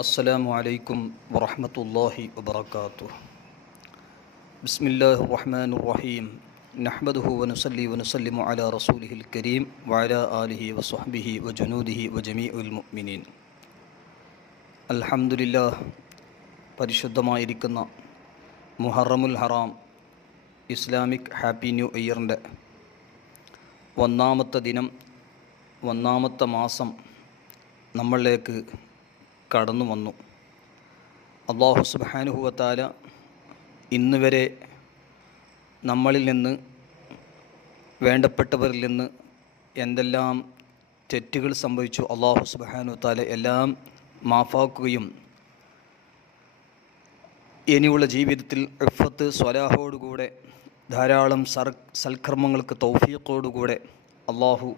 അസ്സലാമു അലൈക്കും വറഹ്മത്തുള്ളാഹി വബറകാതുഹു. ബിസ്മില്ലാഹിർ റഹ്മാനിർ റഹീം. നഹ്മദുഹു വനുസല്ലി വനുസല്ലിമു അലാ റസൂലിഹിൽ കരീം വഅലാ ആലിഹി വസ്വഹ്ബിഹി വജുനൂദിഹി വജമീഉൽ മുഅ്മിനീൻ. അൽഹംദുലില്ലാഹ്. പരിശുദ്ധമായിരിക്കുന്ന മുഹറമുൽ ഹറാം ഇസ്ലാമിക് ഹാപ്പി ന്യൂ ഇയറിൻ്റെ ഒന്നാമത്തെ ദിനം, ഒന്നാമത്തെ മാസം നമ്മളിലേക്ക് കടന്നു വന്നു. അല്ലാഹു സുബ്ഹാനഹു വ തആല ഇന്ന് വരെ നമ്മളിൽ നിന്ന്, വേണ്ടപ്പെട്ടവരിൽ നിന്ന് എന്തെല്ലാം തെറ്റുകൾ സംഭവിച്ചു, അല്ലാഹു സുബ്ഹാനഹു വ തആല എല്ലാം മാഫാക്കുകയും ഇനിയുള്ള ജീവിതത്തിൽ ഇഫ്ഫത്ത് സ്വലാഹോടുകൂടെ ധാരാളം സൽക്കർമ്മങ്ങൾക്ക് തൗഫീഖോടുകൂടെ അല്ലാഹു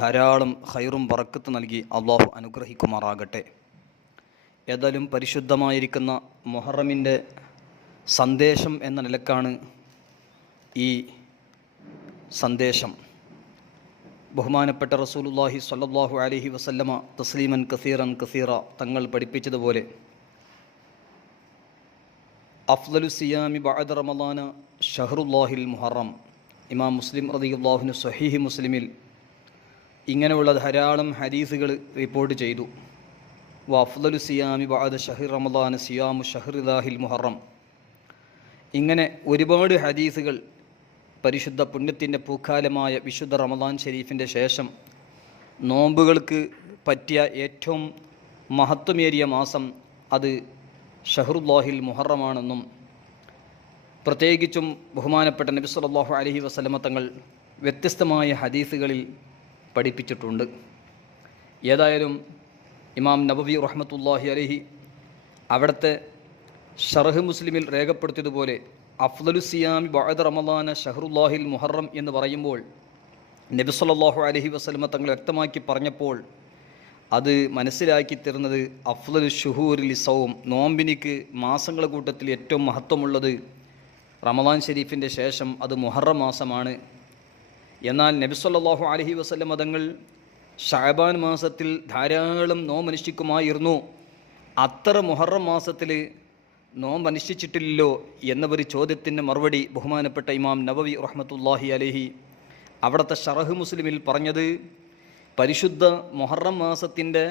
ധാരാളം ഖൈറും ബറക്കത്ത് നൽകി അല്ലാഹു അനുഗ്രഹിക്കുമാറാകട്ടെ. ഏതായാലും പരിശുദ്ധമായിരിക്കുന്ന മുഹറമിൻ്റെ സന്ദേശം എന്ന നിലക്കാണ് ഈ സന്ദേശം. ബഹുമാനപ്പെട്ട റസൂലുള്ളാഹി സ്വല്ലല്ലാഹു അലൈഹി വസല്ലമ തസ്ലീമൻ കസീറ തങ്ങൾ പഠിപ്പിച്ചതുപോലെ അഫ്ളലു സിയാമി ബഅദ റമളാന ഷഹ്റുല്ലാഹിൽ മുഹറം. ഇമാം മുസ്ലിം റളിയല്ലാഹു അൻഹു സ്വഹീഹ് മുസ്ലിമിൽ ഇങ്ങനെയുള്ള ധാരാളം ഹദീസുകൾ റിപ്പോർട്ട് ചെയ്തു. വഅഫ്ളലു സിയാമി ബഅദ ഷഹ്റി റമളാന സിയാമു ഷഹ്റില്ലാഹിൽ മുഹറം. ഇങ്ങനെ ഒരുപാട് ഹദീസുകൾ പരിശുദ്ധ പുണ്യത്തിൻ്റെ പൂക്കാലമായ വിശുദ്ധ റമളാൻ ഷരീഫിൻ്റെ ശേഷം നോമ്പുകൾക്ക് പറ്റിയ ഏറ്റവും മഹത്വമേറിയ മാസം അത് ഷഹ്റുല്ലാഹിൽ മുഹറമാണെന്നും പ്രത്യേകിച്ചും ബഹുമാനപ്പെട്ട നബി സല്ലല്ലാഹു അലൈഹി വസല്ലമ തങ്ങൾ വ്യത്യസ്തമായ ഹദീസുകളിൽ പഠിപ്പിച്ചിട്ടുണ്ട്. ഏതായാലും ഇമാം നബവി റഹ്മത്തുള്ളാഹി അലൈഹി അവിടുത്തെ ഷർഹ് മുസ്ലിമിൽ രേഖപ്പെടുത്തിയതുപോലെ അഫ്ളലു സിയാമി ബഅദ റമളാന ഷഹ്റുല്ലാഹിൽ മുഹറം എന്ന് പറയുമ്പോൾ നബി സല്ലല്ലാഹു അലൈഹി വസല്ലമ തങ്ങൾ വ്യക്തമാക്കി പറഞ്ഞപ്പോൾ അത് മനസ്സിലാക്കി തരുന്നത് അഫ്ളലു ശുഹൂരിൽ സൗം, നോമ്പിനിക്ക് മാസങ്ങളുടെ കൂട്ടത്തിൽ ഏറ്റവും മഹത്വമുള്ളത് റമളാൻ ഷരീഫിൻ്റെ ശേഷം അത് മുഹറം മാസമാണ്. എന്നാൽ നബി സല്ലല്ലാഹു അലൈഹി വസല്ലമ തങ്ങൾ ശഅബാൻ മാസത്തിൽ ധാരാളം നോമ്പനുഷ്ഠിക്കുമായിരുന്നു. അത്ര മുഹറം മാസത്തിൽ നോമ്പനുഷ്ഠിച്ചിട്ടില്ലല്ലോ എന്നൊരു ചോദ്യത്തിൻ്റെ മറുപടി ബഹുമാനപ്പെട്ട ഇമാം നബവി റഹ്മത്തുള്ളാഹി അലൈഹി അവിടുത്തെ ഷറഹ് മുസ്ലിമിൽ പറഞ്ഞത്, പരിശുദ്ധ മുഹറം മാസത്തിൻ്റെ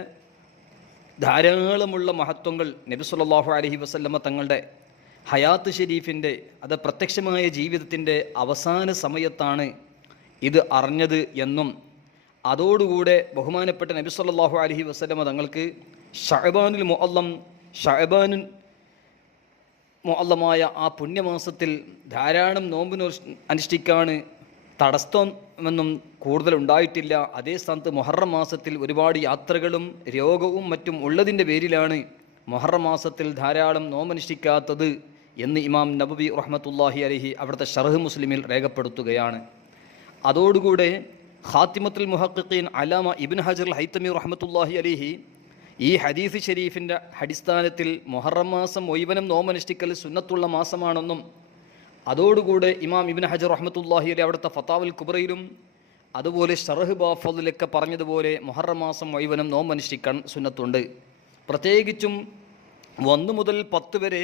ധാരാളമുള്ള മഹത്വങ്ങൾ നബി സല്ലല്ലാഹു അലൈഹി വസല്ലമ തങ്ങളുടെ ഹയാത്ത് ഷരീഫിൻ്റെ, അത് പ്രത്യക്ഷമായ ജീവിതത്തിൻ്റെ അവസാന സമയത്താണ് ഇത് അറിഞ്ഞത് എന്നും അതോടുകൂടെ ബഹുമാനപ്പെട്ട നബി സല്ലല്ലാഹു അലൈഹി വസല്ലമ തങ്ങൾക്ക് ഷഅബാനുൽ മുഅല്ലമായ ആ പുണ്യമാസത്തിൽ ധാരാളം നോമ്പിന് അനുഷ്ഠിക്കാൻ തടസ്സമെന്നും കൂടുതലുണ്ടായിട്ടില്ല. അതേ സ്ഥാനത്ത് മുഹറം മാസത്തിൽ ഒരുപാട് യാത്രകളും രോഗവും മറ്റും ഉള്ളതിൻ്റെ പേരിലാണ് മുഹറം മാസത്തിൽ ധാരാളം നോമ്പനുഷ്ഠിക്കാത്തത് എന്ന് ഇമാം നബവി റഹ്മത്തുള്ളാഹി അലൈഹി അവിടുത്തെ ഷർഹ് മുസ്ലിമിൽ രേഖപ്പെടുത്തുകയാണ്. അതോടുകൂടെ ഖാത്തിമത്തുൽ മുഹഖിഖീൻ അലാമ ഇബ്നു ഹജർ അൽ ഹൈതമി റഹ്മത്തുള്ളാഹി അലൈഹി ഈ ഹദീസ് ഷരീഫിൻ്റെ അടിസ്ഥാനത്തിൽ മുഹറം മാസം മുഴുവനും നോമ്പനുഷ്ഠിക്കൽ സുന്നത്തുള്ള മാസമാണെന്നും അതോടുകൂടെ ഇമാം ഇബ്നു ഹജർ റഹ്മത്തുള്ളാഹി അലൈഹി അവിടുത്തെ ഫതാവുൽ കുബ്രയിലും അതുപോലെ ഷർഹ് ബാഫദിലൊക്കെ പറഞ്ഞതുപോലെ മുഹറം മാസം മുഴുവനും നോമ്പനുഷ്ഠിക്കാൻ സുന്നത്തുണ്ട്. പ്രത്യേകിച്ചും 1 മുതൽ 10 വരെ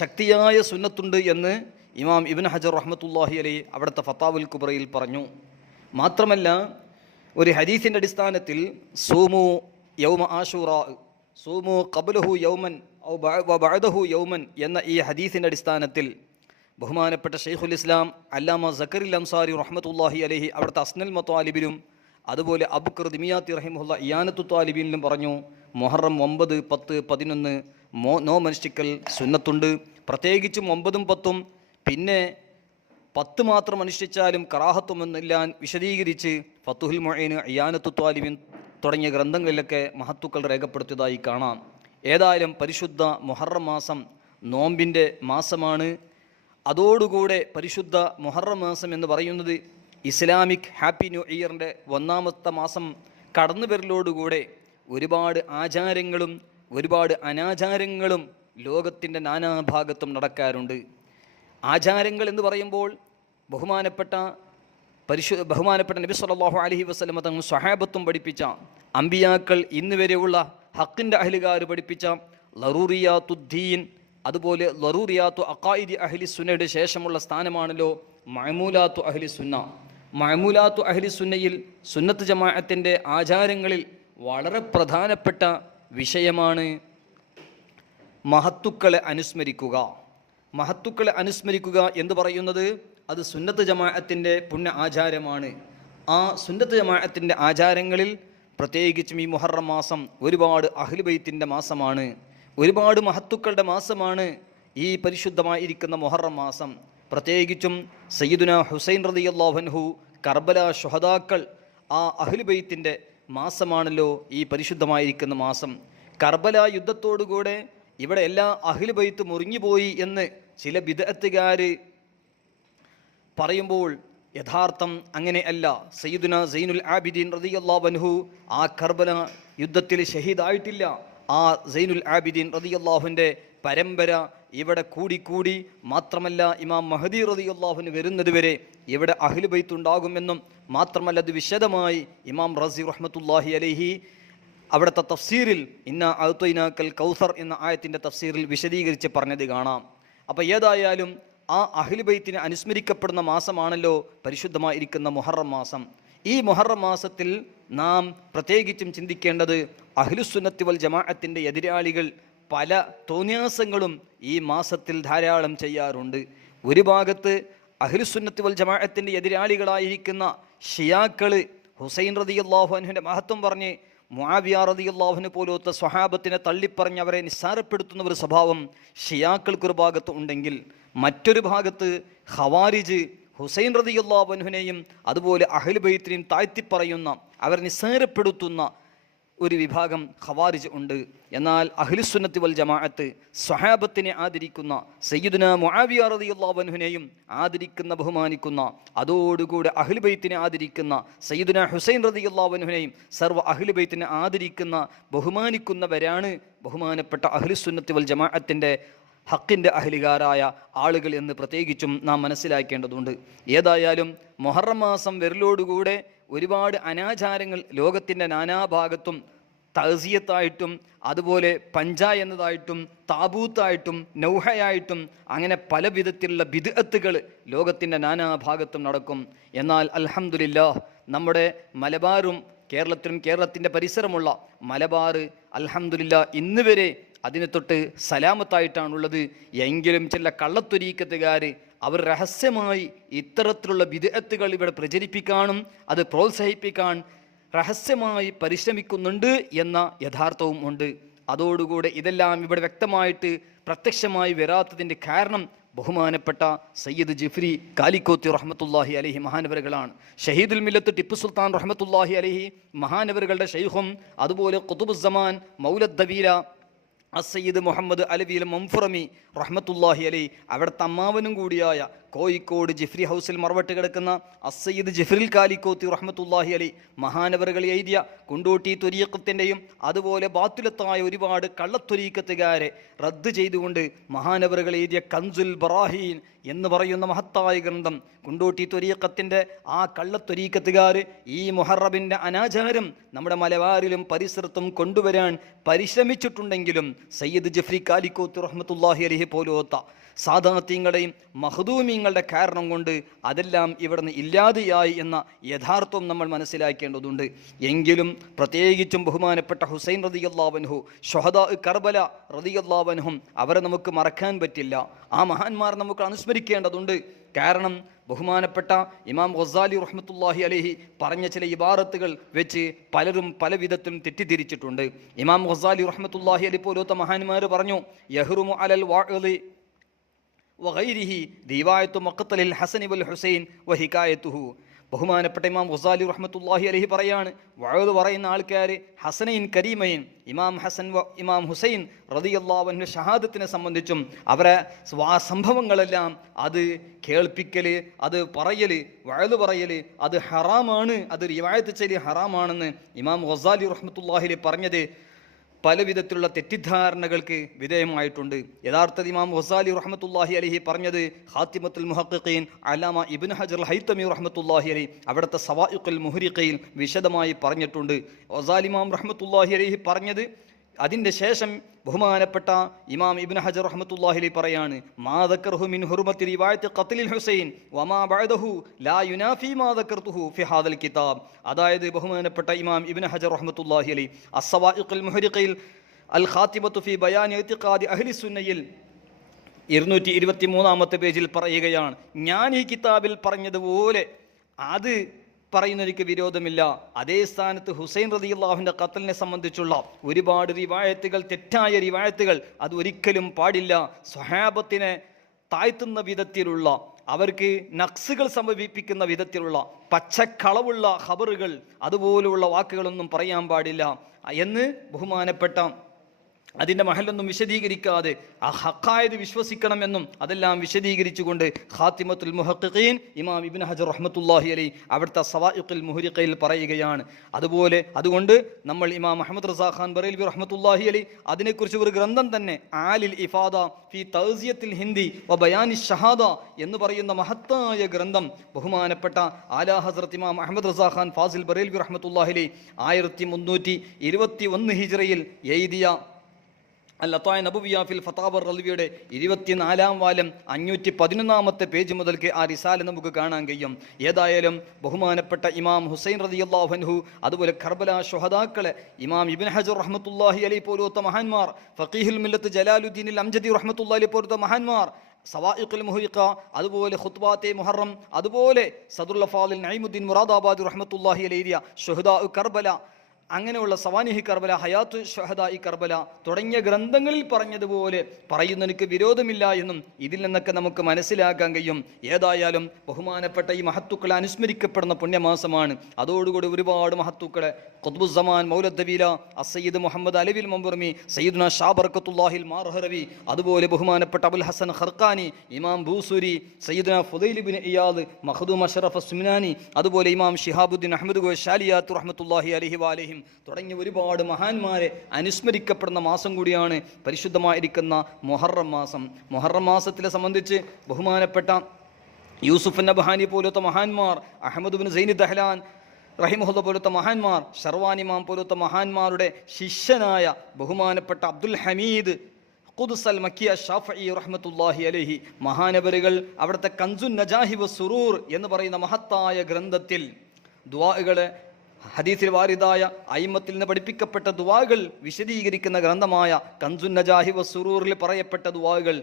ശക്തിയായ സുന്നത്തുണ്ട് എന്ന് ഇമാം ഇബ്നു ഹജർ റഹ്മത്തുള്ളാഹി അലൈഹി അവിടുത്തെ ഫതാവുൽ കുബ്രയിൽ പറഞ്ഞു. മാത്രമല്ല, ഒരു ഹദീസിൻ്റെ അടിസ്ഥാനത്തിൽ സൂമു യൗമ ആശൂറാ, സൂമു ഖബ്ലഹു യൗമൻ ഔ ബഅദഹു യൗമൻ എന്ന ഈ ഹദീസിൻ്റെ അടിസ്ഥാനത്തിൽ ബഹുമാനപ്പെട്ട ഷെയ്ഖുൽ ഇസ്ലാം അല്ലാമ സക്കരിൽ അൻസാരി റഹ്മത്തുള്ളാഹി അലൈഹി അവിടുത്തെ അസ്നൽ മത്വാലിബിലും അതുപോലെ അബുക്കർ ദിമിയാത്തി റഹിമഹുല്ല ഇയാനത്തു ത്വാലിബീനിലും പറഞ്ഞു, മുഹറം 9, 10, 11 നോമ്പനുഷ്ഠിക്കൽ സുന്നത്തുണ്ട്. പ്രത്യേകിച്ചും 9ഉം 10ഉം, പിന്നെ 10 മാത്രം അനുഷ്ഠിച്ചാലും കറാഹത്തുമെന്നില്ലാൻ വിശദീകരിച്ച് ഫത്തുഹുൽ മുഈൻ, ഇയാനത്തു ത്വാലിബീൻ തുടങ്ങിയ ഗ്രന്ഥങ്ങളിലൊക്കെ മഹത്തുക്കൾ രേഖപ്പെടുത്തിയതായി കാണാം. ഏതായാലും പരിശുദ്ധ മുഹറം മാസം നോമ്പിൻ്റെ മാസമാണ്. അതോടുകൂടെ പരിശുദ്ധ മുഹറം മാസം എന്ന് പറയുന്നത് ഇസ്ലാമിക് ഹാപ്പി ന്യൂ ഇയറിൻ്റെ ഒന്നാമത്തെ മാസം കടന്നു വരലോടുകൂടെ ഒരുപാട് ആചാരങ്ങളും ഒരുപാട് അനാചാരങ്ങളും ലോകത്തിൻ്റെ നാനാഭാഗത്തും നടക്കാറുണ്ട്. ആചാരങ്ങൾ എന്ന് പറയുമ്പോൾ ബഹുമാനപ്പെട്ട നബി സല്ലല്ലാഹു അലൈഹി വസല്ലമ തങ്ങൾ സ്വഹാബത്തും പഠിപ്പിച്ച അമ്പിയാക്കൾ ഇന്ന് വരെയുള്ള ഹക്കിൻ്റെ അഹ്ലുകാർ പഠിപ്പിച്ച ലറൂറിയാത്തുദ്ദീൻ, അതുപോലെ ലറൂറിയാത്തു അഖായിദി അഹ്ലി സുന്നയുടെ ശേഷമുള്ള സ്ഥാനമാണല്ലോ മഅമൂലാത്തു അഹ്ലി സുന്ന. മഅമൂലാത്തു അഹ്ലി സുന്നയിൽ സുന്നത്ത് ജമാഅത്തിൻ്റെ ആചാരങ്ങളിൽ വളരെ പ്രധാനപ്പെട്ട വിഷയമാണ് മഹത്തുക്കളെ അനുസ്മരിക്കുക. മഹത്തുക്കളെ അനുസ്മരിക്കുക എന്ന് പറയുന്നത് അത് സുന്നത്ത് ജമാഅത്തിൻ്റെ പുണ്യ ആചാരമാണ്. ആ സുന്നത്ത് ജമാഅത്തിൻ്റെ ആചാരങ്ങളിൽ പ്രത്യേകിച്ചും ഈ മുഹറം മാസം ഒരുപാട് അഹ്ലു ബൈത്തിൻ്റെ മാസമാണ്, ഒരുപാട് മഹത്തുക്കളുടെ മാസമാണ് ഈ പരിശുദ്ധമായിരിക്കുന്ന മുഹറം മാസം. പ്രത്യേകിച്ചും സയ്യിദുന ഹുസൈൻ റളിയല്ലാഹു അൻഹു കർബല ശുഹദാക്കൾ, ആ അഹ്ലു ബൈത്തിൻ്റെ മാസമാണല്ലോ ഈ പരിശുദ്ധമായിരിക്കുന്ന മാസം. കർബല യുദ്ധത്തോടുകൂടെ ഇവിടെ എല്ലാ അഹ്ലു ബൈത്ത് മുറിഞ്ഞുപോയി എന്ന് ചില ബിദ്അത്തുകാർ പറയുമ്പോൾ യഥാർത്ഥം അങ്ങനെയല്ല. സയ്യിദുന സൈനുൽ ആബിദീൻ റളിയല്ലാഹു അൻഹു ആ കർബല യുദ്ധത്തിൽ ഷഹീദായിട്ടില്ല. ആ സൈനുൽ ആബിദീൻ റളിയല്ലാഹുവിൻ്റെ പരമ്പര ഇവിടെ കൂടിക്കൂടി, മാത്രമല്ല ഇമാം മഹദി റളിയല്ലാഹുവിന് വരുന്നത് വരെ ഇവിടെ അഹ്ലു ബൈത്ത് ഉണ്ടാകുമെന്നും മാത്രമല്ല അത് വിശദമായി ഇമാം റസി റഹ്മത്തുള്ളാഹി അലൈഹി അവിടുത്തെ തഫ്സീറിൽ ഇന്നാ അഅ്തൈനാക്കൽ കൗസർ എന്ന ആയത്തിൻ്റെ തഫ്സീറിൽ വിശദീകരിച്ച് പറഞ്ഞത് കാണാം. അപ്പോൾ ഏതായാലും ആ അഹ്ലു ബൈത്തിനെ അനുസ്മരിക്കപ്പെടുന്ന മാസമാണല്ലോ പരിശുദ്ധമായിരിക്കുന്ന മുഹറം മാസം. ഈ മുഹറം മാസത്തിൽ നാം പ്രത്യേകിച്ചും ചിന്തിക്കേണ്ടത് അഹ്ലുസുന്നത്തി വൽ ജമാഅത്തിൻ്റെ എതിരാളികൾ പല തോന്നിയാസങ്ങളും ഈ മാസത്തിൽ ധാരാളം ചെയ്യാറുണ്ട്. ഒരു ഭാഗത്ത് അഹ്ലുസുന്നത്തി വൽ ജമാഅത്തിൻ്റെ എതിരാളികളായിരിക്കുന്ന ഷിയാക്കൾ ഹുസൈൻ റളിയല്ലാഹു അൻഹുവിൻ്റെ മഹത്വം പറഞ്ഞ് മുആവിയ റളിയല്ലാഹുവിനെ പോലത്തെ സ്വഹാബത്തിനെ തള്ളിപ്പറഞ്ഞ് അവരെ നിസ്സാരപ്പെടുത്തുന്ന ഒരു സ്വഭാവം ഷിയാക്കൾക്കൊരു ഭാഗത്ത് ഉണ്ടെങ്കിൽ, മറ്റൊരു ഭാഗത്ത് ഖവാരിജ് ഹുസൈൻ റളിയല്ലാഹു അൻഹുവിനെയും അതുപോലെ അഹ്ലു ബൈത്തിനെയും താഴ്ത്തിപ്പറയുന്ന, അവർ നിസ്സാരപ്പെടുത്തുന്ന ഒരു വിഭാഗം ഖവാരിജ് ഉണ്ട്. എന്നാൽ അഹ്ലുസുന്നത്തി വൽ ജമാഅത്ത് സ്വഹാബത്തിനെ ആദരിക്കുന്ന, സയ്യിദുന മുആവിയ റളിയല്ലാഹു അൻഹുവിനെയും ആദരിക്കുന്ന, ബഹുമാനിക്കുന്ന, അതോടുകൂടെ അഹ്ലു ബൈത്തിനെ ആദരിക്കുന്ന, സയ്യിദുന ഹുസൈൻ റളിയല്ലാഹു അൻഹുവിനെയും സർവ്വ അഹ്ലു ബൈത്തിനെ ആദരിക്കുന്ന, ബഹുമാനിക്കുന്നവരാണ് ബഹുമാനപ്പെട്ട അഹ്ലുസുന്നത്തി വൽ ജമാഅത്തിൻ്റെ ഹക്കിൻ്റെ അഹ്ലുകാരായ ആളുകൾ എന്ന് പ്രത്യേകിച്ചും നാം മനസ്സിലാക്കേണ്ടതുണ്ട്. ഏതായാലും മുഹറം മാസം വരലോടുകൂടെ ഒരുപാട് അനാചാരങ്ങൾ ലോകത്തിൻ്റെ നാനാഭാഗത്തും തഅസിയത്തായിട്ടും അതുപോലെ പഞ്ച എന്നതായിട്ടും താബൂത്തായിട്ടും നൗഹയായിട്ടും അങ്ങനെ പല വിധത്തിലുള്ള ബിദ്അത്തുകൾ ലോകത്തിൻ്റെ നാനാഭാഗത്തും നടക്കും. എന്നാൽ അൽഹംദുലില്ലാഹ് നമ്മുടെ മലബാറും കേരളത്തിലും കേരളത്തിൻ്റെ പരിസരമുള്ള മലബാർ അൽഹംദുലില്ലാഹ് ഇന്ന് വരെ അതിനെ തൊട്ട് സലാമത്തായിട്ടാണുള്ളത്. എങ്കിലും ചില കള്ളത്തൊരീക്കത്തുകാർ അവർ രഹസ്യമായി ഇത്തരത്തിലുള്ള ബിദ്അത്തുകൾ ഇവിടെ പ്രചരിപ്പിക്കാനും അത് പ്രോത്സാഹിപ്പിക്കാൻ രഹസ്യമായി പരിശ്രമിക്കുന്നുണ്ട് എന്ന യഥാർത്ഥവും ഉണ്ട്. അതോടുകൂടെ ഇതെല്ലാം ഇവിടെ വ്യക്തമായിട്ട് പ്രത്യക്ഷമായി വരാത്തതിൻ്റെ കാരണം ബഹുമാനപ്പെട്ട സയ്യിദ് ജിഫ്രി കാലിക്കോത്തി റഹ്മത്തുള്ളാഹി അലൈഹി മഹാനവറുകളാണ്. ഷഹീദുൽ മില്ലത്ത് ടിപ്പു സുൽത്താൻ റഹ്മത്തുള്ളാഹി അലൈഹി മഹാനവറുകളുടെ ഷെയ്ഖും അതുപോലെ ഖുതുബുസ്സമാൻ മൗലദ് ദബീല അസയ്യിദ് മുഹമ്മദ് അലവിൽ മംഫുറമി റഹ്മത്തുള്ളാഹി അലൈഹി അവിടുത്തെ അമ്മാവനും കൂടിയായ കോഴിക്കോട് ജിഫ്രി ഹൗസിൽ മറവട്ട് കിടക്കുന്ന അസയ്യിദ് ജിഫ്രിൽ കാലിക്കോത്തി റഹ്മത്തുള്ളാഹി അലൈഹി മഹാനവറുകൾ എഴുതിയ കുണ്ടോട്ടി ത്വരീഖത്തിൻ്റെയും അതുപോലെ ബാത്തുലത്തായ ഒരുപാട് കള്ളത്വരീക്കത്തുകാരെ റദ്ദ് ചെയ്തുകൊണ്ട് മഹാനവറുകൾ എഴുതിയ കൻസുൽ ബറാഹീൻ എന്ന് പറയുന്ന മഹത്തായ ഗ്രന്ഥം, കുണ്ടോട്ടി ത്വരീഖത്തിൻ്റെ ആ കള്ളത്വരീക്കത്തുകാർ ഈ മുഹറമിൻ്റെ അനാചാരം നമ്മുടെ മലബാറിലും പരിസരത്തും കൊണ്ടുവരാൻ പരിശ്രമിച്ചിട്ടുണ്ടെങ്കിലും സയ്യിദ് ജിഫ്രി കാലിക്കോത്ത് റഹ്മത്തുള്ളാഹി അലൈഹി പോലോത്ത സാദാത്യങ്ങളുടെയും മഖ്ദൂമിങ്ങളുടെ കാരണം കൊണ്ട് അതെല്ലാം ഇവിടുന്ന് ഇല്ലാതെയായി എന്ന യഥാർത്ഥം നമ്മൾ മനസ്സിലാക്കേണ്ടതുണ്ട്. എങ്കിലും പ്രത്യേകിച്ചും ബഹുമാനപ്പെട്ട ഹുസൈൻ റളിയല്ലാഹു അൻഹു, ശുഹദാ കർബല റളിയല്ലാഹു അൻഹും അവരെ നമുക്ക് മറക്കാൻ പറ്റില്ല. ആ മഹാന്മാർ നമുക്ക് അനുസ്മരിക്കേണ്ടതുണ്ട്. കാരണം ബഹുമാനപ്പെട്ട ഇമാം ഗസാലി റഹ്മത്തുള്ളാഹി അലൈഹി പറഞ്ഞ ചില ഇബാറത്തുകൾ വെച്ച് പലരും പല വിധത്തിലും തെറ്റിദ്ധരിച്ചിട്ടുണ്ട്. ഇമാം ഗസാലി റഹ്മത്തുള്ളാഹി അലൈഹി പോലത്തെ മഹാന്മാർ പറഞ്ഞു, യഹ്റുമു അലൽ വാഇളി വഗൈരിഹി ദിവായത്തു മഖ്തലിൽ ഹസനി വൽ ഹുസൈൻ വഹികായത്തുഹു. ബഹുമാനപ്പെട്ട ഇമാം ഗസാലി റഹ്മത്തുള്ളാഹി അലൈഹി പറയാണ്, വഅദ് പറയുന്ന ആൾക്കാർ ഹസനൈൻ കരീമൈൻ ഇമാം ഹസൻ ഇമാം ഹുസൈൻ റളിയല്ലാഹു അൻഹു ഷഹാദത്തിനെ സംബന്ധിച്ചും അവരെ സംഭവങ്ങളെല്ലാം അത് കേൾപ്പിക്കൽ, അത് പറയൽ, വഅദ് പറയൽ അത് ഹറാമാണ്, അത് റിവായത്ത് ചെയ്യൽ ഹറാമാണെന്ന് ഇമാം ഗസാലി റഹ്മത്തുള്ളാഹി അലൈഹി പറഞ്ഞത് പല വിധത്തിലുള്ള തെറ്റിദ്ധാരണകൾക്ക് വിധേയമായിട്ടുണ്ട്. യഥാർത്ഥ ഇമാം ഗസാലി റഹ്മത്തുള്ളാഹി അലൈഹി പറഞ്ഞത് ഖാത്തിമത്തുൽ മുഹഖ്ഖീൻ അല്ലാമ ഇബ്നു ഹജർ ഹൈതമി റഹ്മത്തുള്ളാഹി അലൈഹി അവിടുത്തെ സവായിഖുൽ മുഹ്രിഖയിൽ വിശദമായി പറഞ്ഞിട്ടുണ്ട്. ഗസാലി ഇമാം റഹ്മത്തുള്ളാഹി അലൈഹി പറഞ്ഞത് അതിൻ്റെ ശേഷം ബഹുമാനപ്പെട്ട ഇമാം ഇബ്നു ഹജർ റഹ്മത്തുള്ളാഹി അലൈഹി പറയാണ്, മാ ദക്കർഹു മിൻ ഹുർമത്തി റിവായത്ത് ഖത്ലിൽ ഹുസൈൻ വമാ ബഅദഹു ലാ യുനാഫി മാ ദക്കർതുഹു ഫി ഹാദൽ കിതാബ്. അതായത് ബഹുമാനപ്പെട്ട ഇമാം ഇബ്നു ഹജർ റഹ്മത്തുള്ളാഹി അലൈഹി അസ്സവാഇഖുൽ മുഹരിഖയിൽ അൽ ഖാത്തിബത്തു ഫി ബയാനി ഇഅ്തിഖാദി അഹ്ലി സുന്നയിൽ 223 പേജിൽ പറയുകയാണ്, ഞാൻ ഈ കിതാബിൽ പറഞ്ഞതുപോലെ അത് പറയുന്നതിക്ക് വിരോധമില്ല. അതേ സ്ഥാനത്ത് ഹുസൈൻ റളിയല്ലാഹുവിൻ്റെ ഖത്ലിനെ സംബന്ധിച്ചുള്ള ഒരുപാട് റിവായത്തുകൾ, തെറ്റായ റിവായത്തുകൾ, അത് ഒരിക്കലും പാടില്ല. സ്വഹാബത്തിനെ താഴ്ത്തുന്ന വിധത്തിലുള്ള, അവർക്ക് നക്സുകൾ സംഭവിപ്പിക്കുന്ന വിധത്തിലുള്ള പച്ചക്കളവുള്ള ഖബറുകൾ, അതുപോലുള്ള വാക്കുകളൊന്നും പറയാൻ പാടില്ല എന്ന് ബഹുമാനപ്പെട്ട അതിൻ്റെ മഹലൊന്നും വിശദീകരിക്കാതെ ആ ഹക്കായത് വിശ്വസിക്കണമെന്നും അതെല്ലാം വിശദീകരിച്ചുകൊണ്ട് ഖാത്തിമത്തുൽ മുഹഖിഖീൻ ഇമാം ഇബ്നു ഹജർ റഹ്മത്തുള്ളാഹി അലൈഹി അവിടുത്തെ സവാഇഖുൽ മുഹരിഖയിൽ പറയുകയാണ്. അതുകൊണ്ട് നമ്മൾ ഇമാം മുഹമ്മദ് റസാ ഖാൻ ബറേൽവി റഹ്മത്തുള്ളാഹി അലൈഹി അതിനെക്കുറിച്ച് ഒരു ഗ്രന്ഥം തന്നെ ആലിൽ ഇഫാദ ഫി തൗസിയത്തിൽ ഹിന്ദി വ ബയാനി ഷഹാദ എന്ന് പറയുന്ന മഹത്തായ ഗ്രന്ഥം ബഹുമാനപ്പെട്ട ആലാ ഹസ്രത്ത് ഇമാം അഹമ്മദ് റസാ ഖാൻ ഫാസിൽ ബറേൽവി റഹ്മത്തുള്ളാഹി അലൈഹി 1321 ഹിജ്റയിൽ എഴുതിയ അൽ-ലത്തായ നബവിയ ഫിൽ ഫതാവ റളിവിയുടെ 24-ാം വാല്യം 511 പേജ് മുതൽക്ക് ആ റിസാല നമുക്ക് കാണാൻ കഴിയും. ഏതായാലും ബഹുമാനപ്പെട്ട ഇമാം ഹുസൈൻ റളിയല്ലാഹു അൻഹു, അതുപോലെ കർബല ശുഹദാക്കളെ ഇമാം ഇബ്നു ഹജർ റഹ്മത്തുള്ളാഹി അലൈഹി പോലത്തെ മഹാന്മാർ, ഫഖീഹുൽ മില്ലത്ത് ജലാലുദ്ദീൻ അൽ അംജദി റഹ്മത്തുള്ളാഹി അലൈഹി പോലത്തെ മഹാന്മാർ, സവാഇഖുൽ മുഹരിഖ, അതുപോലെ ഖുത്ബാത്തെ മുഹറം, അതുപോലെ സദറുൽ ഫാദിൽ നഈമുദ്ദീൻ മുറാദാബാദി റഹ്മത്തുള്ളാഹി അലൈഹി ഷുഹദാ കർബല, അങ്ങനെയുള്ള സവാനിഹി കർബല, ഹയാത്തു ഷഹദായി കർബല തുടങ്ങിയ ഗ്രന്ഥങ്ങളിൽ പറഞ്ഞതുപോലെ പറയുന്നതിന് വിരോധമില്ല എന്നും ഇതിൽ നിന്നൊക്കെ നമുക്ക് മനസ്സിലാക്കാൻ കഴിയും. ഏതായാലും ബഹുമാനപ്പെട്ട ഈ മഹത്തുക്കളെ അനുസ്മരിക്കപ്പെടുന്ന പുണ്യമാസമാണ്. അതോടുകൂടി ഒരുപാട് മഹത്തുക്കളെ ഖുത്ബുസ്സമാൻ മൗലദ്ദബീല അസ്സയ്യിദ് മുഹമ്മദ് അലവിൽ മമ്പുർമി, സയ്യിദുന ഷാ ബർക്കത്തുല്ലാഹിൽ മാർഹറവി, അതുപോലെ ബഹുമാനപ്പെട്ട അബുൽ ഹസൻ ഖർഖാനി, ഇമാം ബൂസൂരി, സയ്യിദുന ഫുദൈൽ ഇബ്നു ഇയാദ്, മഖ്ദൂം അഷ്റഫ് അസ്മിനാനി, അതുപോലെ ഇമാം ശിഹാബുദ്ദീൻ അഹ്മദ് ഗോശാലിയാത്ത് റഹ്മത്തുള്ളാഹി അലൈഹി വഅലൈഹി തുടങ്ങിയ ഒരുപാട് മഹാന്മാരെ അനുസ്മരിക്കപ്പെടുന്ന മാസം കൂടിയാണ് പരിശുദ്ധമായിരിക്കുന്ന മുഹറം മാസം. മുഹറം മാസത്തിലെ സംബന്ധിച്ച് ബഹുമാനപ്പെട്ട യൂസുഫ് നബ്ഹാനി പോലത്തെ മഹാന്മാർ, അഹമ്മദ് ബിൻ സൈനി ദഹ്ലാൻ റഹിമഹുല്ല പോലത്തെ മഹാന്മാർ, ഷർവാൻ ഇമാം പോലത്തെ മഹാന്മാരുടെ ശിഷ്യനായ ബഹുമാനപ്പെട്ട അബ്ദുൽ ഹമീദ് ഖുദ്സ് മക്കിയ ഷാഫഈ റഹ്മത്തുള്ളാഹി അലൈഹി മഹാനവറുകൾ അവിടുത്തെ കൻസുൻ നജാഹി വസ്സുറൂർ എന്ന് പറയുന്ന മഹത്തായ ഗ്രന്ഥത്തിൽ ദുആകളെ, ഹദീസിൽ വാരിദായ അയിമ്മത്തിൽ നിന്ന് പഠിപ്പിക്കപ്പെട്ട ദുആകൾ വിശദീകരിക്കുന്ന ഗ്രന്ഥമായ കൻസുൻ നജാഹി വസ്സുറൂറിൽ പറയപ്പെട്ട ദുആകൾ,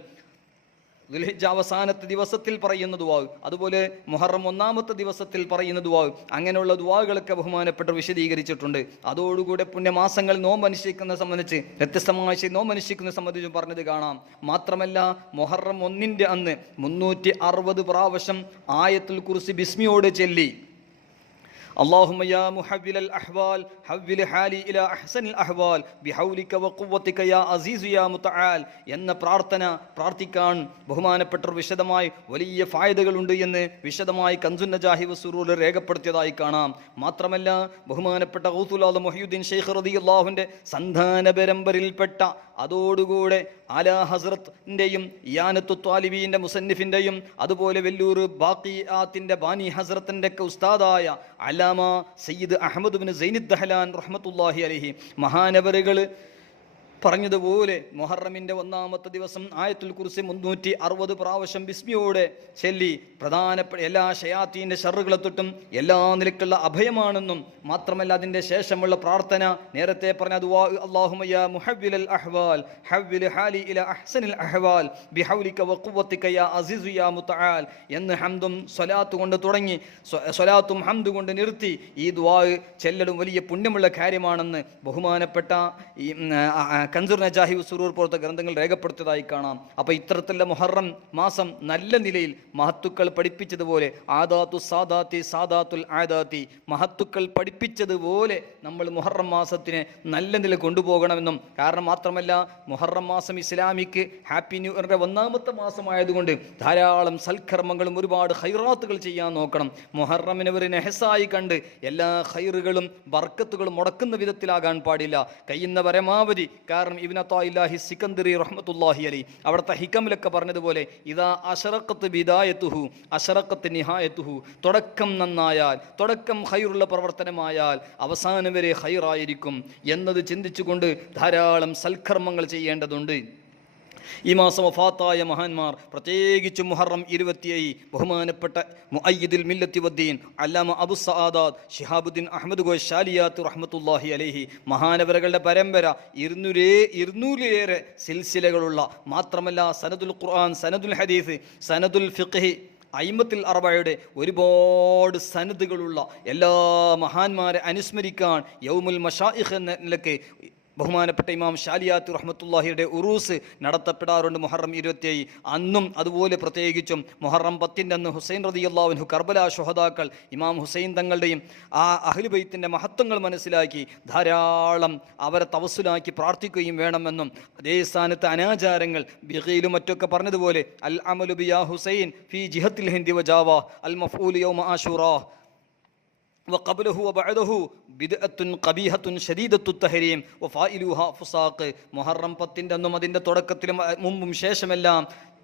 ദുൽഹിജ്ജ അവസാനത്തെ ദിവസത്തിൽ പറയുന്ന ദുആ, അതുപോലെ മുഹറം 1-ാമത്തെ ദിവസത്തിൽ പറയുന്ന ദുആ, അങ്ങനെയുള്ള ദുആകളൊക്കെ ബഹുമാനപ്പെട്ടവർ വിശദീകരിച്ചിട്ടുണ്ട്. അതോടുകൂടെ പുണ്യമാസങ്ങൾ നോമ്പനുഷ്ഠിക്കുന്നത് സംബന്ധിച്ച്, വ്യത്യസ്തമായ നോമ്പനുഷ്ഠിക്കുന്നത് സംബന്ധിച്ചും പറഞ്ഞത് കാണാം. മാത്രമല്ല മുഹറം 1-ന്റെ അന്ന് 360 പ്രാവശ്യം ആയത്തുൽ കുർസി ബിസ്മിയോട് ചൊല്ലി, اللهم يا محول الأحوال حول حالي إلى أحسن الأحوال بحولك وقوتك يا عزيز يا متعال എന്ന പ്രാർത്ഥന പ്രാർത്ഥിക്കാൻ ബഹുമാനപ്പെട്ടവർ വിശദമായി വലിയ ഫായദകളുണ്ട് എന്ന് വിശദമായി കൻസുൻ നജാഹി വസ്സുറൂറിൽ രേഖപ്പെടുത്തിയതായി കാണാം. മാത്രമല്ല ബഹുമാനപ്പെട്ട ഗൗസുൽ ആദം മുഹ്യിദ്ദീൻ ശൈഖ് റളിയല്ലാഹുവിൻ്റെ സന്താന പരമ്പരയിൽപ്പെട്ട, അതോടുകൂടെ ആലാ ഹസ്രത്തിൻ്റെയും ഇയാനത്തു ത്വാലിബീൻ്റെ മുസന്നിഫിൻ്റെയും, അതുപോലെ വെല്ലൂർ ബാഖിയാത്തിൻ്റെ ബാനി ഹസ്രത്തിൻ്റെ ഒക്കെ ഉസ്താദായ അല്ലാമ സയ്യിദ് അഹമ്മദ് ബിൻ സൈനി ദഹ്ലാൻ റഹ്മത്തുള്ളാഹി അലൈഹി മഹാനവറുകൾ പറഞ്ഞതുപോലെ മുഹറമിൻ്റെ 1-ാമത്തെ ദിവസം ആയത്തുൽ കുർസി 360 പ്രാവശ്യം ബിസ്മിയോടെ ചൊല്ലി പ്രധാനപ്പെട്ട എല്ലാ ഷയാത്തീൻ്റെ ഷർറുകളെ തൊട്ടും എല്ലാ നിലക്കുള്ള അഭയമാണെന്നും, മാത്രമല്ല അതിൻ്റെ ശേഷമുള്ള പ്രാർത്ഥന നേരത്തെ പറഞ്ഞ ദുആ, അല്ലാഹുമ്മ യാ മുഹവ്വിലൽ അഹ്വാൽ ഹവ്വിൽ ഹാലി ഇലാ അഹ്സനിൽ അഹ്വാൽ ബിഹൗലിക വഖുവതിക യാ അസീസു യാ മുതആൽ എന്ന് ഹംദും സ്വലാത്ത് കൊണ്ട് തുടങ്ങി സ്വലാത്തും ഹംദ് കൊണ്ട് നിർത്തി ഈ ദുആ ചെല്ലലും വലിയ പുണ്യമുള്ള കാര്യമാണെന്ന് ബഹുമാനപ്പെട്ട ഈ കൻസുർ നജാഹി വസ്സുറൂർ പോലത്തെ ഗ്രന്ഥങ്ങൾ രേഖപ്പെടുത്തിയതായി കാണാം. അപ്പോൾ ഇത്തരത്തിലുള്ള മുഹറം മാസം നല്ല നിലയിൽ മഹത്തുക്കൾ പഠിപ്പിച്ചതുപോലെ ആദാത്തു സാദാത്തി സാദാത്തുൽ ആദാത്തി, മഹത്തുക്കൾ പഠിപ്പിച്ചതുപോലെ നമ്മൾ മുഹറം മാസത്തിനെ നല്ല നില കൊണ്ടുപോകണമെന്നും, കാരണം മാത്രമല്ല മുഹറം മാസം ഇസ്ലാമിക്ക് ഹാപ്പി ന്യൂ ഇയറിൻ്റെ 1-ാമത്തെ മാസമായതുകൊണ്ട് ധാരാളം സൽക്കർമ്മങ്ങളും ഒരുപാട് ഖൈറാത്തുകൾ ചെയ്യാൻ നോക്കണം. മുഹറമിനെ ഒരു നെഹസായി കണ്ട് എല്ലാ ഖൈറുകളും ബർക്കത്തുകളും മുടക്കുന്ന വിധത്തിലാകാൻ പാടില്ല. കഴിയുന്ന പരമാവധി, കാരണം കാരണം ഇബ്നു അത്താഇല്ലാഹി സിക്കന്ദരി റഹ്മത്തുള്ളാഹി അലൈഹി അവിടുത്തെ ഹിക്കമിലൊക്കെ പറഞ്ഞതുപോലെ ഇദാ അശറഖത്ത് ബിദായത്തുഹു അശറഖത്ത് നിഹായത്തുഹു, തുടക്കം നന്നായാൽ, തുടക്കം ഖൈറുള്ള പ്രവർത്തനമായാൽ അവസാനം വരെ ഖൈറായിരിക്കും എന്നത് ചിന്തിച്ചുകൊണ്ട് ധാരാളം സൽക്കർമ്മങ്ങൾ ചെയ്യേണ്ടതുണ്ട്. ഈ മാസം വഫാത്തായ മഹാന്മാർ, പ്രത്യേകിച്ചും മുഹറം 27 ബഹുമാനപ്പെട്ട മുഅയ്യിദുൽ മില്ലത്തി വദ്ദീൻ അല്ലാമ അബു സആദാത്ത് ശിഹാബുദ്ദീൻ അഹ്മദ് ഗോയ് ശാലിയാത്ത് റഹ്മത്തുള്ളാഹി അലൈഹി മഹാനവരകളുടെ പരമ്പര 200-ലേറെ സിൽസിലകളുള്ള, മാത്രമല്ല സനദുൽ ഖുർആൻ, സനദുൽ ഹദീസ്, സനദുൽ ഫിഖ്ഹ്, അയിമത്തുൽ അർബഅയുടെ ഒരുപാട് സനദുകളുള്ള എല്ലാ മഹാന്മാരെ അനുസ്മരിക്കാൻ യൗമുൽ മശായിഖ് എന്ന നിലയ്ക്ക് ബഹുമാനപ്പെട്ട ഇമാം ശാലിയാത്ത് റഹ്മത്തുള്ളാഹിയുടെ ഉറൂസ് നടത്തപ്പെടാറുണ്ട് മുഹറം 27. അന്നും അതുപോലെ പ്രത്യേകിച്ചും മുഹറം 10 അന്ന് ഹുസൈൻ റളിയല്ലാഹു അൻഹു കർബല ശുഹദാക്കൾ ഇമാം ഹുസൈൻ തങ്ങളുടെയും ആ അഹ്ലു ബൈത്തിൻ്റെ മഹത്വങ്ങൾ മനസ്സിലാക്കി ധാരാളം അവരെ തവസ്സുലാക്കി പ്രാർത്ഥിക്കുകയും വേണമെന്നും, അതേ സ്ഥാനത്ത് അനാചാരങ്ങൾ ബിഗയിലും മറ്റൊക്കെ പറഞ്ഞതുപോലെ അൽ അമലു ബിയാ ഹുസൈൻ ഫി ജിഹത്തിൽ ഹിന്ദി വജാവ അൽ മഫ്ഊൽ യൗമ ആശുറാ വഖബ്ലഹു വബഅദഹു ബിദ്അത്തുൻ ഖബീഹത്തുൻ ശദീദത്തുൽ തഹരീം വഫായിലുഹാ ഫുസാഖ്. മുഹറം 10 അന്നും അതിൻ്റെ തുടക്കത്തിലും മുമ്പും ശേഷമെല്ലാം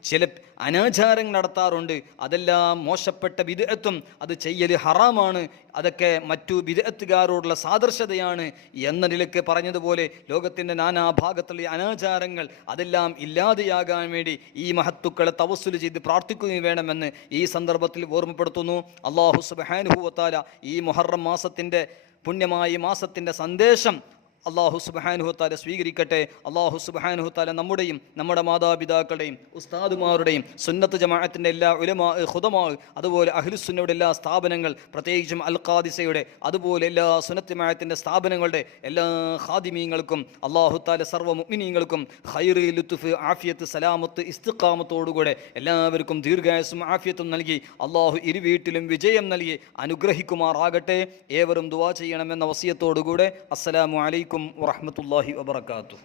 ചില അനാചാരങ്ങൾ നടത്താറുണ്ട്. അതെല്ലാം മോശപ്പെട്ട ബിദ്അത്തും, അത് ചെയ്യൽ ഹറാമാണ്, അതൊക്കെ മറ്റു ബിദ്അത്തുകാരോടുള്ള സാദൃശ്യതയാണ് എന്ന നിലയ്ക്ക് പറഞ്ഞതുപോലെ ലോകത്തിൻ്റെ നാനാഭാഗത്തുള്ള അനാചാരങ്ങൾ അതെല്ലാം ഇല്ലാതെയാകാൻ വേണ്ടി ഈ മഹത്തുക്കളെ തവസ്സുൽ ചെയ്ത് പ്രാർത്ഥിക്കുകയും വേണമെന്ന് ഈ സന്ദർഭത്തിൽ ഓർമ്മപ്പെടുത്തുന്നു. അല്ലാഹു സുബ്ഹാനഹു വ തആല ഈ മുഹറം മാസത്തിൻ്റെ പുണ്യമായ മാസത്തിൻ്റെ സന്ദേശം അള്ളാഹു സുബ്ഹാനഹു വ തആല സ്വീകരിക്കട്ടെ. അള്ളാഹു സുബ്ഹാനഹു വ തആല നമ്മുടെയും നമ്മുടെ മാതാപിതാക്കളുടെയും ഉസ്താദുമാരുടെയും സുന്നത്ത് ജമാഅത്തിൻ്റെ എല്ലാ ഉലമാ ഖുദമാ, അതുപോലെ അഹ്ലുസുന്നയുടെ എല്ലാ സ്ഥാപനങ്ങൾ, പ്രത്യേകിച്ചും അൽ ഖാദിസയുടെ, അതുപോലെ എല്ലാ സുന്നത്ത് ജമാഅത്തിൻ്റെ സ്ഥാപനങ്ങളുടെ എല്ലാ ഖാദിമീങ്ങൾക്കും അള്ളാഹു തആല സർവ്വ മുഅ്മിനീങ്ങൾക്കും ഖൈറ്, ലുത്ഫ്, ആഫിയത്ത്, സലാമത്ത്, ഇസ്തിഖാമത്തോടുകൂടെ എല്ലാവർക്കും ദീർഘായുസ്സും ആഫിയത്തും നൽകി അള്ളാഹു ഇരുവീട്ടിലും വിജയം നൽകി അനുഗ്രഹിക്കുമാറാകട്ടെ. ഏവരും ദുആ ചെയ്യണമെന്ന വസിയത്തോടുകൂടെ അസ്സലാമു അലൈക്കും വറഹ്മത്തുള്ളാഹി വബറകാതുഹു.